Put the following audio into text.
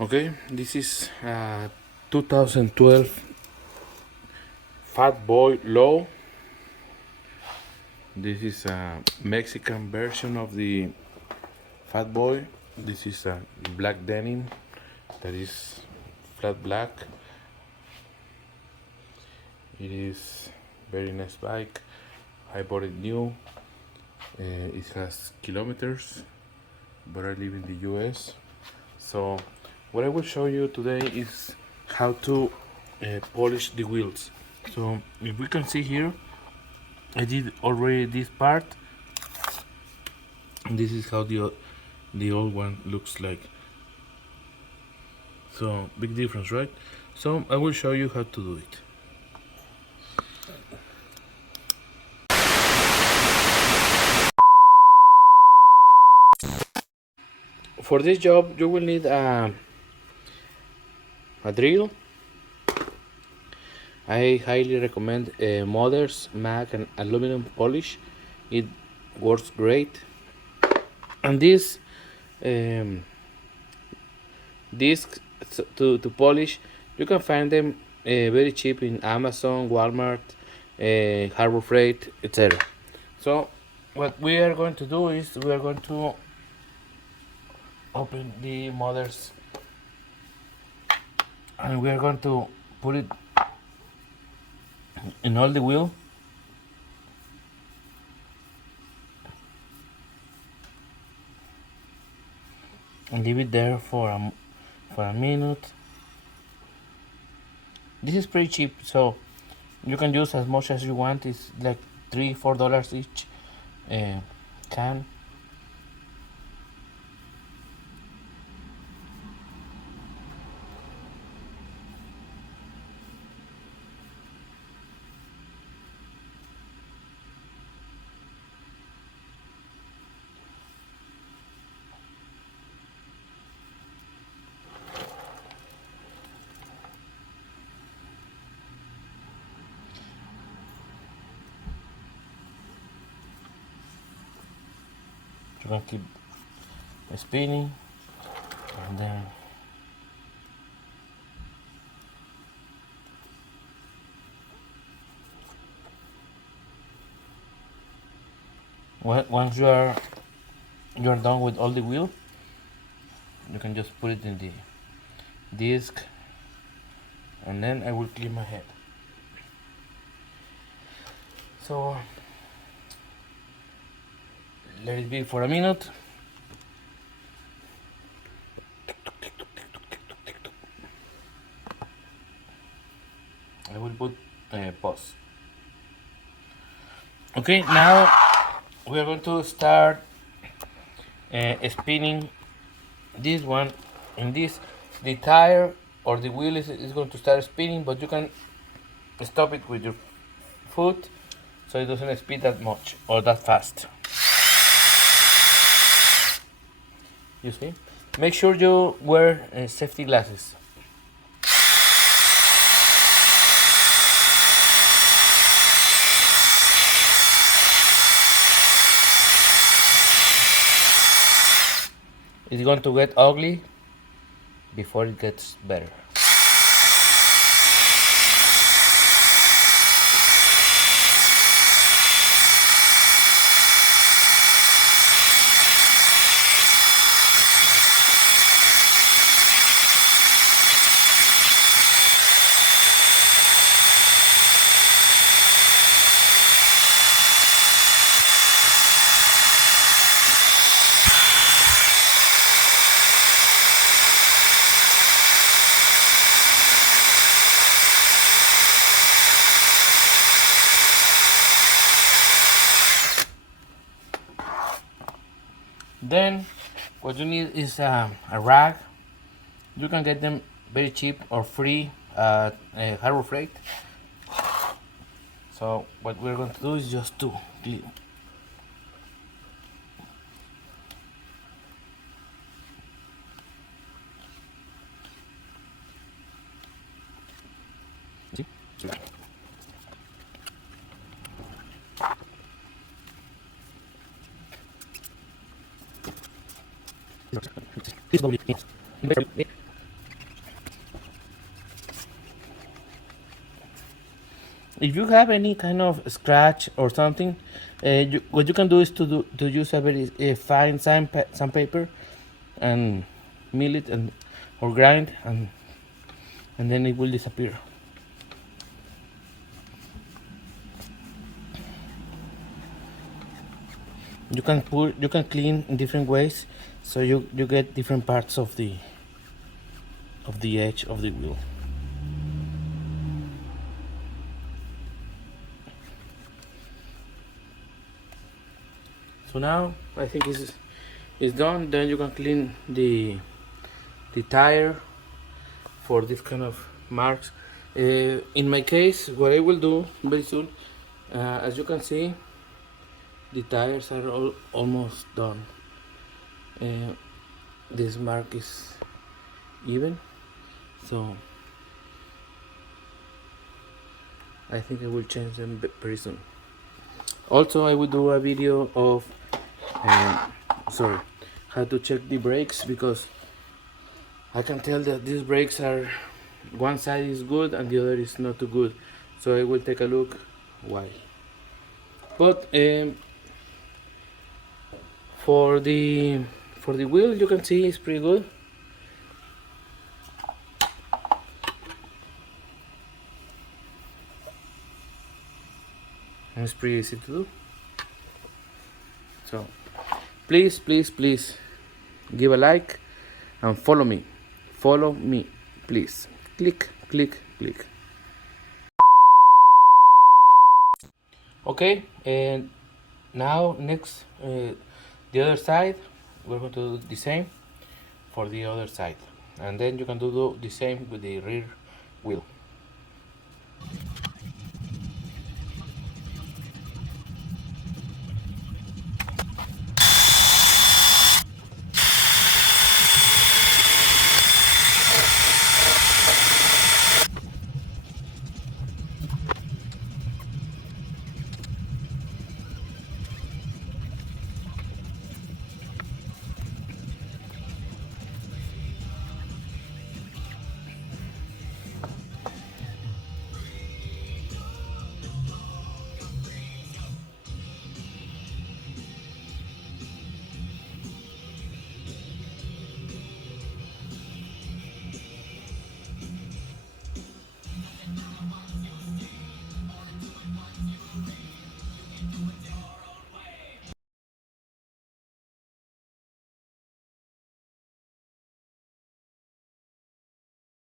Okay, this is 2012 Fat Boy Low. This is a Mexican version of the Fat Boy. This is a black denim that is flat black. It is very nice bike. I bought it new. It has kilometers, but I live in the US. So what I will show you today is how to polish the wheels. So if we can see here, I did already this part. And this is how the old one looks like. So big difference, right? So I will show you how to do it. For this job you will need a drill. I highly recommend Mother's mag and aluminum polish. It works great. And this um, discs to polish, you can find them very cheap in Amazon, Walmart, Harbor Freight, etc. So what we are going to do is we are going to open the Mother's and we are going to put it in all the wheel. And leave it there for a minute. This is pretty cheap, so you can use as much as you want. It's like $3-4 each can. You can keep spinning, and then once you are done with all the wheel, you can just put it in the disc, and then I will clean my head. So let it be for a minute. I will put pause. Okay, now we are going to start spinning this one. In this, the tire or the wheel is going to start spinning, but you can stop it with your foot so it doesn't spin that much or that fast. You see? Make sure you wear safety glasses. It's going to get ugly before it gets better. Then what you need is a rag. You can get them very cheap or free at Harbor Freight. So what we're going to do is just to clean. See? If you have any kind of scratch or something, what you can do is to use a very fine sandpaper and mill it and or grind, and then it will disappear. You can clean in different ways, so you get different parts of the edge of the wheel. So now I think it's done. Then you can clean the tire for this kind of marks. In my case, what I will do very soon, as you can see, the tires are almost done. This mark is even, so I think I will change them very soon. Also, I will do a video of how to check the brakes, because I can tell that these brakes are, one side is good and the other is not too good, so I will take a look why. But for the wheel, you can see it's pretty good. And it's pretty easy to do. So please give a like and follow me, please. Click. Okay, and now next, the other side, we're going to do the same for the other side, and then you can do the same with the rear